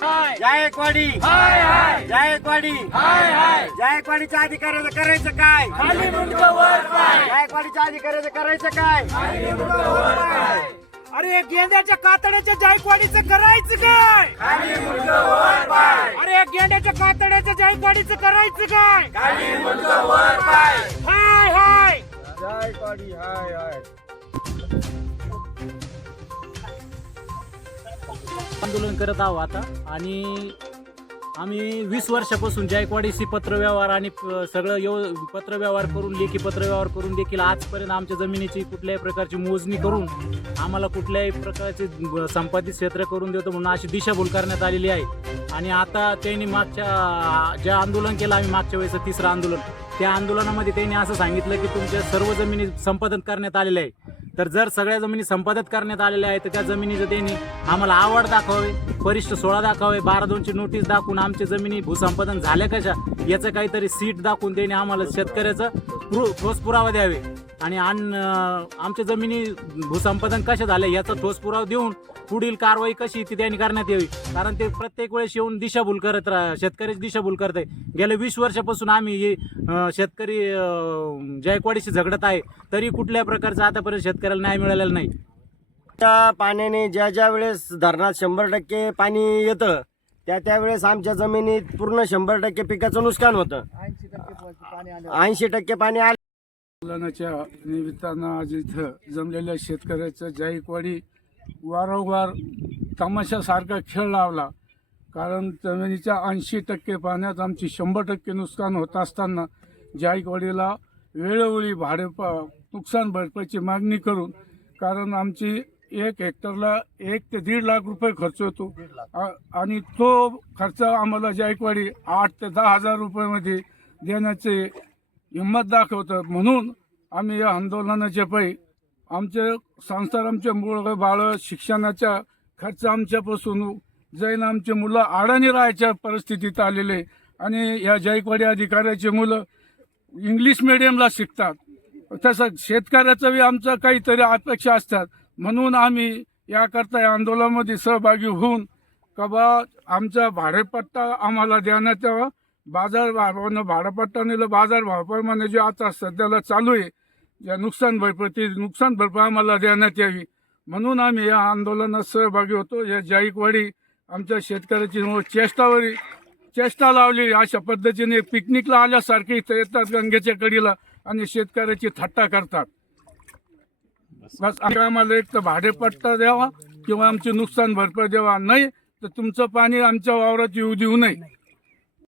जायकवाडी जायकवाडी जायकवाडीच्या अधिकाऱ्याचं करायचं काय? जायकवाडीच्या अधिकाऱ्याचं करायचं काय? अरे गेंड्याच्या कातड्याच्या जायकवाडीचं करायचं काय? अरे गेंड्याच्या कातड्याच्या जायकवाडीचं करायचं काय? हाय हाय जायकवाडी हाय हाय. आंदोलन करत आहोत आता आणि आम्ही 20 वर्षापासून जायकवाडीशी पत्रव्यवहार आणि सगळं पत्रव्यवहार करून लेखी पत्रव्यवहार करून देखील आजपर्यंत आमच्या जमिनीची कुठल्याही प्रकारची मोजणी करून आम्हाला कुठल्याही प्रकारचे संपादित क्षेत्र करून देतो म्हणून अशी दिशाभूल करण्यात आलेली आहे. आणि आता त्यांनी मागच्या जे आंदोलन केलं आम्ही मागच्या वेळेस तिसरं आंदोलन, त्या आंदोलनामध्ये त्यांनी असं सांगितलं की तुमच्या सर्व जमिनी संपादन करण्यात आलेल्या आहे. तर जर सगळ्या जमिनी संपादित करण्यात आलेल्या आहेत तर त्या जमिनीचं त्यांनी आम्हाला आवड दाखवावे, परिशिष्ट 16 दाखवावे, 12(2) नोटीस दाखवून आमच्या जमिनी भूसंपादन झाल्या कशा याचं काहीतरी सीट दाखवून त्यांनी आम्हाला शेतकऱ्याचं ठोस पुरावा द्यावे आणि आमच्या जमिनी भूसंपादन कशा झाल्या याचा ठोस पुरावा देऊन पुढील कारवाई कशी ती त्यांनी करण्यात यावी. कारण ते प्रत्येक वेळेस येऊन दिशाभूल करत शेतकऱ्याची दिशाभूल करत आहे. गेल्या 20 वर्षापासून आम्ही शेतकरी जायकवाडीशी झगडत आहे तरी कुठल्या प्रकारचा आतापर्यंत शेतकऱ्याला न्याय मिळालेला नाही. त्या पाण्याने ज्या वेळेस धरणात 100% पाणी येतं त्यावेळेस आमच्या जमिनीत पूर्ण 100% पिकाचं नुकसान होतं. 80% पाणी आलं. आंदोलनाच्या निमित्तानं आज इथं जमलेल्या शेतकऱ्याचं जायकवाडी वारंवार तमाशासारखा खेळ लावला. कारण जमिनीच्या 80% पाण्यात आमची 100% नुकसान होत असताना जायकवाडीला वेळोवेळी नुकसान भरपाईची मागणी करून, कारण आमची 1 हेक्टरला 1 ते 1.5 लाख रुपये खर्च होतो आणि तो खर्च आम्हाला जायकवाडी 8 ते 10 हजार रुपयामध्ये देण्याचे हिंमत दाखवतं. म्हणून आम्ही या आंदोलनाच्या पायी आमचे संसार, आमचे मूळ बाळ शिक्षणाचा खर्च आमच्यापासून जाईन, आमचे मुलं अडाणी राहायच्या परिस्थितीत आलेले आणि या जायकवाडी अधिकाऱ्याचे मुलं इंग्लिश मिडियमला शिकतात. तसं शेतकऱ्याचं बी आमचं काहीतरी अपेक्षा असतात. म्हणून आम्ही याकरता या आंदोलनामध्ये सहभागी होऊन का बा आमचा भाडेपट्टा आम्हाला देण्यात यावा. बाजारभावानं भाडेपट्टा नेलं, बाजारभावाप्रमाणे जे आता सध्याला चालू आहे ज्या नुकसान भरपाई आम्हाला देण्यात यावी म्हणून आम्ही या आंदोलनात सहभागी होतो. या जायकवाडी आमच्या शेतकऱ्याची चेष्टा लावली. अशा पद्धतीने पिकनिकला आल्यासारखे इथं येतात गंगेच्या कडीला आणि शेतकऱ्याची थट्टा करतात. बस आम्हाला एक तर भाडेपट्टा द्यावा किंवा आमची नुकसान भरपाई द्यावा, नाही तर तुमचं पाणी आमच्या वावरात येऊ देऊ नये.